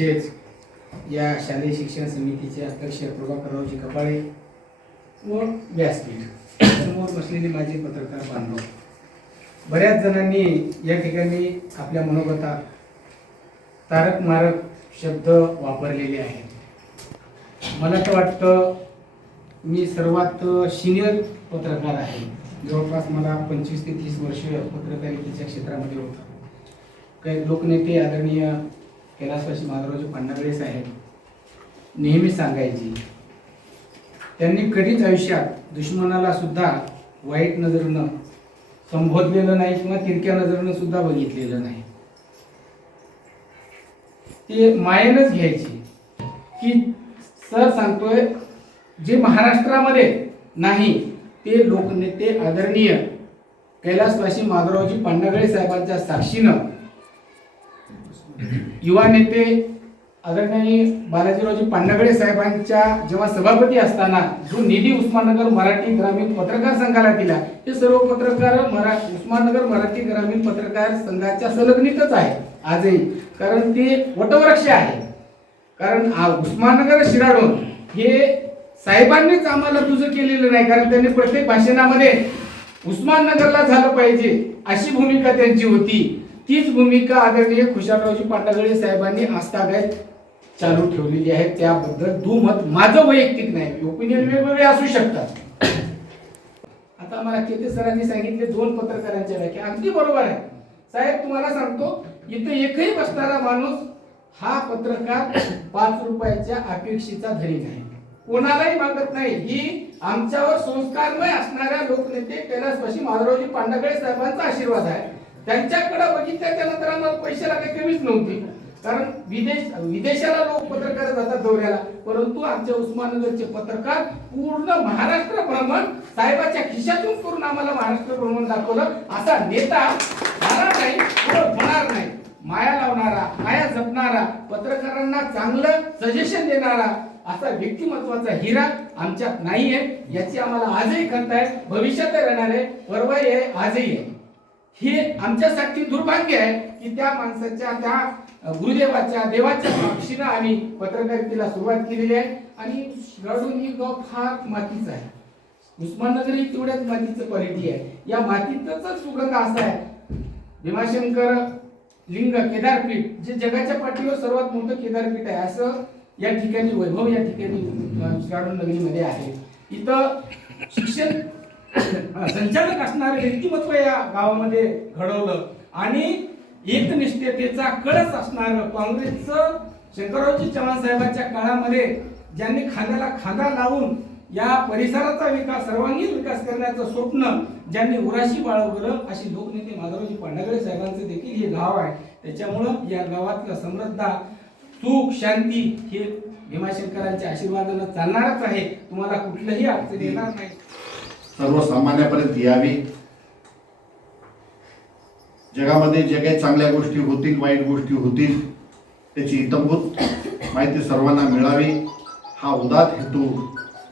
शालेय शिक्षण समितीचे अध्यक्ष प्रभाकररावजी कपाळे व व्यासपीठ समोर बसलेले माझे पत्रकार बांधव. बऱ्याच जणांनी या ठिकाणी आपल्या मनोगतात तारक मारक शब्द वापरलेले आहेत. मला तर वाटतं मी सर्वात सिनियर पत्रकार आहे. जवळपास मला पंचवीस ते तीस वर्ष पत्रकारितेच्या क्षेत्रामध्ये होतं. काही लोकनेते आदरणीय कैलासवासी माधवरावजी पांढरगडे साहेब नेहमी सांगायची त्यांनी कधीच आयुष्यात दुश्मनाला सुद्धा वाईट नजरेनं संबोधलेलं नाही किंवा तिरक्या नजरेनं सुद्धा बघितलेलं नाही. ते मायेनच घ्यायची की सर सांगतोय जे महाराष्ट्रामध्ये नाही ते लोकनेते आदरणीय कैलासवासी माधवरावजी पांडगळे साहेबांच्या साक्षीनं युवा नेते आदरणीय बालाजीरावजी पांडगडे साहेबांच्या जेव्हा सभापती असताना जो निधी उस्माननगर मराठी ग्रामीण पत्रकार संघाला दिला ते सर्व पत्रकार मरा उस्माननगर मराठी ग्रामीण पत्रकार संघाच्या संलग्नितच आहे आजही. कारण ते वटवृक्ष आहे. कारण उस्माननगर शिराडून हे साहेबांनीच आम्हाला तुझं केलेलं नाही कारण त्यांनी प्रत्येक भाषणामध्ये उस्माननगरला झालं पाहिजे अशी भूमिका त्यांची होती. तीच भूमिका आदरणीय खुशालरावजी पाटागळे साहेबांनी आस्थागायत चालू ठेवलेली आहे. त्याबद्दल दुमत माझं वैयक्तिक नाही ओपिनियन वेगवेगळे असू शकतात. आता मला केते सरांनी सांगितले दोन पत्रकारांच्या व्याख्या अगदी बरोबर आहे. साहेब तुम्हाला सांगतो इथे एकही बसणारा माणूस हा पत्रकार पाच रुपयाच्या अपेक्षेचा धनी नाही कोणालाही मागत नाही. ही आमच्यावर संस्कारमय असणाऱ्या लोकनेते कैलासवाशी माधवरावजी पांडगळे साहेबांचा आशीर्वाद आहे. त्यांच्याकडे बघितल्याच्या नंतर आम्हाला पैशाला काही कमीच नव्हती. कारण विदेश विदेशाला लोक पत्रकार जातात दौऱ्याला. परंतु आमच्या उस्मानगरचे पत्रकार पूर्ण महाराष्ट्र भ्रमण साहेबाच्या खिशातून करून आम्हाला महाराष्ट्र भ्रमण दाखवलं. असा नेता होणार नाही होणार नाही. माया लावणारा माया जपणारा पत्रकारांना चांगलं सजेशन देणारा असा व्यक्तिमत्वाचा हिरा आमच्यात नाहीये. याची आम्हाला आजही खंत आहे. भविष्यातही राहणार आहे. परवाही आहे आजही आहे. हे आमच्यासाठी दुर्भाग्य आहे की त्या माणसाच्या त्या गुरुदेवाच्या देवाच्या साक्षीनं आम्ही पत्रकारितेला सुरुवात केलेली आहे. आणि शिराडून ही गाव फार मातीचा आहे. उस्माननगर ही तेवढ्याच मातीचं क्वालिटी आहे. या मातीचाच सुगंध असा आहे. भीमाशंकर लिंग केदारपीठ जे जगाच्या पाठीवर सर्वात मोठं केदारपीठ आहे असं या ठिकाणी वैभव या ठिकाणी अ, नगरीमध्ये आहे. इथं शिक्षण संचालक असणारे व्यक्तिमत्व या गावामध्ये घडवलं. आणि एकनिष्ठतेचा कळस असणार काँग्रेसचं शंकररावजी चव्हाण साहेबांच्या काळामध्ये ज्यांनी खांद्याला खांदा लावून या परिसराचा विकास सर्वांगीण विकास करण्याचं स्वप्न ज्यांनी उराशी बाळगलं अशी लोकनेते माधवजी पांढरगडे साहेबांचं देखील हे गाव आहे. त्याच्यामुळं या गावातलं समृद्ध सुख शांती हे भीमाशंकरांच्या आशीर्वादानं चालणारच आहे. तुम्हाला कुठलंही अडचण येणार नाही. सर्वसामान्यापर्यंत यावी. जगामध्ये जे काही चांगल्या गोष्टी होतील वाईट गोष्टी होतील त्याची इतंभूत माहिती सर्वांना मिळावी. हा उदात हेतू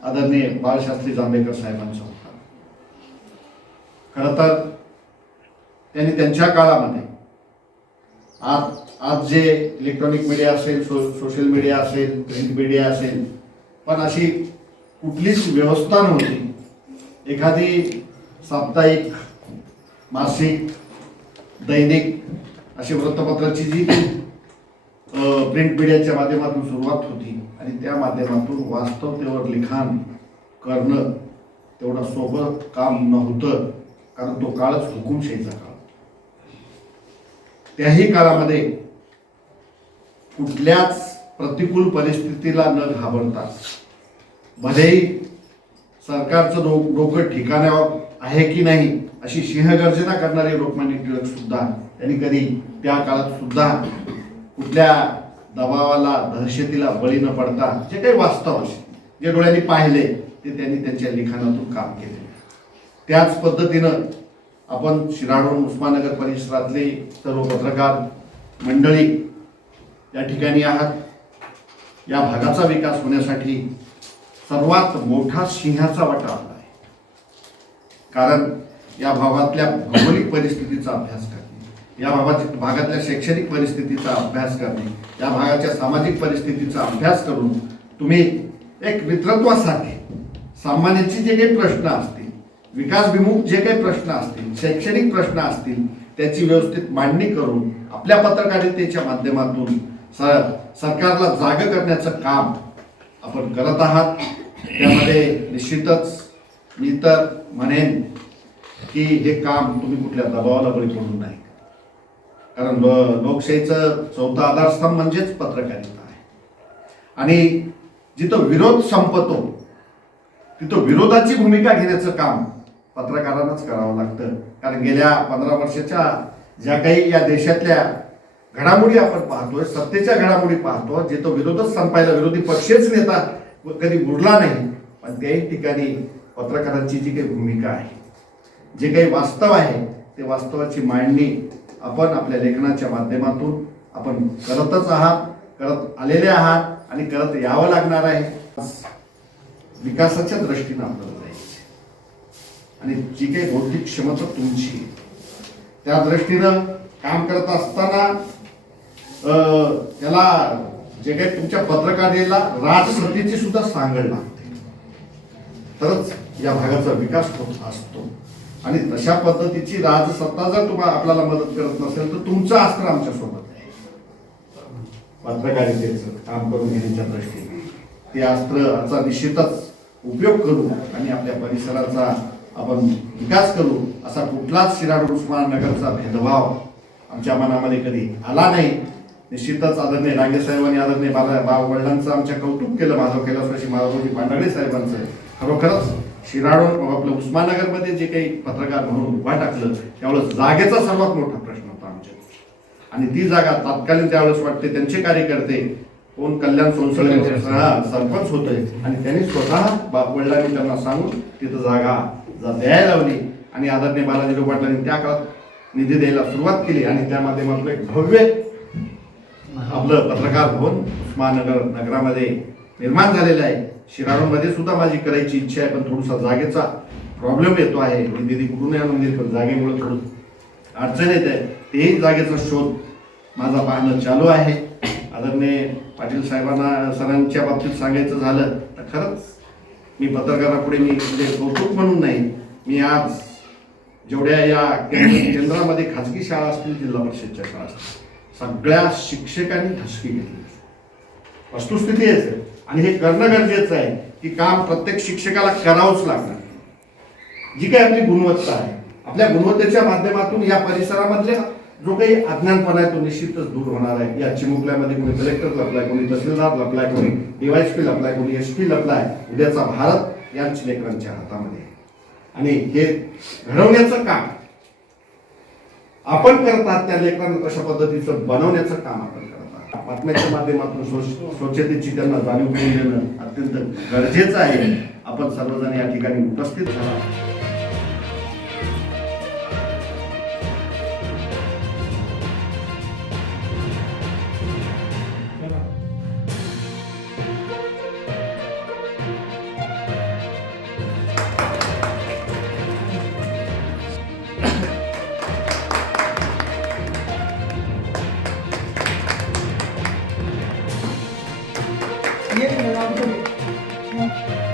आदरणीय बाळशास्त्री जांभेकर साहेबांचा होता. खरं तर त्यांनी त्यांच्या काळामध्ये आज आज जे इलेक्ट्रॉनिक मीडिया असेल सो सोशल मीडिया असेल प्रिंट मीडिया असेल पण अशी कुठलीच व्यवस्था नव्हती. एखादी साप्ताहिक मासिक दैनिक अशी वृत्तपत्राची जी प्रिंट मीडियाच्या माध्यमातून सुरुवात होती आणि त्या माध्यमातून वास्तवतेवर लिखाण करणं तेवढं सोपं काम नव्हतं कारण तो काळच हुकुमशाहीचा काळ. त्याही काळामध्ये कुठल्याच प्रतिकूल परिस्थितीला न घाबरता भलेही सरकारचं डोक डोकं ठिकाणावर आहे की नाही अशी सिंहगर्जना करणारे लोकमान्य टिळक सुद्धा त्यांनी कधी त्या काळात सुद्धा कुठल्या दबावाला दहशतीला बळी न पडता जे काही वास्तव असे जे डोळ्यांनी पाहिले ते त्यांनी त्यांच्या लिखाणातून काम केले. त्याच पद्धतीनं आपण शिराडून उस्मानगर परिसरातले सर्व पत्रकार मंडळी या ठिकाणी आहात. या भागाचा विकास होण्यासाठी सर्वात मोठा सिंहाचा वाटा आला आहे. कारण या भागातल्या भौगोलिक परिस्थितीचा अभ्यास करणे या भागात भागातल्या शैक्षणिक परिस्थितीचा अभ्यास करणे या भागाच्या सामाजिक परिस्थितीचा अभ्यास करून तुम्ही एक मित्रत्वासाठी सामान्याचे जे काही प्रश्न असतील विकासभिमुख जे काही प्रश्न असतील शैक्षणिक प्रश्न असतील त्याची व्यवस्थित मांडणी करून आपल्या पत्रकारितेच्या माध्यमातून स- सरकारला जाग करण्याचं काम आपण करत आहात. त्यामध्ये निश्चितच मी तर म्हणेन की हे काम तुम्ही कुठल्या दबावाला बळी पडून नाही कारण लोकशाहीचं चौथा आधारस्तंभ म्हणजेच पत्रकारिता आहे. आणि जिथं विरोध संपतो तिथं विरोधाची भूमिका घेण्याचं काम पत्रकारांनाच करावं लागतं. कारण गेल्या पंधरा वर्षाच्या ज्या काही या देशातल्या घडामोडी आपण पाहतोय सत्तेच्या घडामोडी पाहतो जिथं विरोधच संपायला विरोधी पक्षच नेता कधी उरला नाही पण त्याही ठिकाणी पत्रकारांची जी काही भूमिका आहे जे काही वास्तव आहे ते वास्तवाची मांडणी आपण आपल्या लेखनाच्या माध्यमातून आपण करतच आहात करत आलेले आहात आणि करत यावं लागणार आहे. विकासाच्या दृष्टीनं आपल्याला जायचे आणि जी काही बौद्धिक क्षमता तुमची त्या दृष्टीनं काम करत असताना त्याला जे काही तुमच्या पत्रकारेला राजसत्तेची सुद्धा सांगड लागते तरच या भागाचा विकास होत असतो. आणि तशा पद्धतीची राजसत्ता जर तुम्हाला आपल्याला मदत करत नसेल तर तुमचं अस्त्र आमच्यासोबत आहे. पत्रकारितेचं काम करून घेण्याच्या दृष्टीने. ते अस्त्राचा निश्चितच उपयोग करू आणि आपल्या परिसराचा आपण विकास करू असा कुठलाच शिराड उस्माननगरचा भेदभाव आमच्या मनामध्ये कधी आला नाही. निश्चितच आदरणीय रांगे साहेबांनी आदरणीय बाबा बा वडिलांचं आमच्या कौतुक केलं माधव कैलासवाशी माधवजी पांढरे साहेबांचं. खरोखरच शिराडून आपलं उस्माननगरमध्ये जे काही पत्रकार म्हणून उभा टाकलं त्यावेळेस जागेचा सर्वात मोठा प्रश्न होता आमच्या. आणि ती जागा तात्कालीन त्यावेळेस वाटते त्यांचे कार्यकर्ते कोण कल्याण सोनसळे सरपंच होते. आणि त्यांनी स्वतः वडिलांनी त्यांना सांगून तिथं जागा जा- द्यायला लावली. आणि आदरणीय बालाजी पाटलांनी त्या काळात निधी द्यायला सुरुवात केली. आणि त्या माध्यमातून एक भव्य आपलं पत्रकार भवन उस्मानगर नगरामध्ये निर्माण झालेलं आहे. शिराळमध्ये सुद्धा माझी करायची इच्छा आहे पण थोडासा जागेचा प्रॉब्लेम येतो आहे. मी निधी कुठून आणून देईल पण जागेमुळे थोडं अडचण येत आहे. तेही जागेचा शोध माझा पाहणं चालू आहे. आदरणीय पाटील साहेबांना सरांच्या बाबतीत सांगायचं झालं तर खरंच मी पत्रकारापुढे मी म्हणजे कौतुक म्हणून नाही मी आज जेवढ्या या केंद्रामध्ये खाजगी शाळा असतील जिल्हा परिषदच्या शाळा असतील सगळ्या शिक्षकांनी धसकी घेतली. वस्तुस्थिती आहे. आणि हे करणं गरजेचं आहे की काम प्रत्येक शिक्षकाला करावंच लागणार. जी काही आपली गुणवत्ता आहे आपल्या गुणवत्तेच्या माध्यमातून या परिसरामधल्या जो काही अज्ञानपणा आहे तो निश्चितच दूर होणार आहे. या चिमुकल्यामध्ये कोणी कलेक्टर लपलाय कोणी तहसीलदार लपलाय कोणी डीवायसपी लपलाय कोणी एस पी लपलाय उद्याचा भारत यांच्या लेकरांच्या हातामध्ये आहे. आणि हे घडवण्याचं काम आपण करतात त्या लेकरांना कशा पद्धतीचं बनवण्याचं काम आपण करतात. बातम्याच्या माध्यमातून स्वच्छतेची त्यांना जाणीव करून देणं अत्यंत गरजेचं आहे. आपण सर्वजण या ठिकाणी उपस्थित झाला 예수님의마음 을.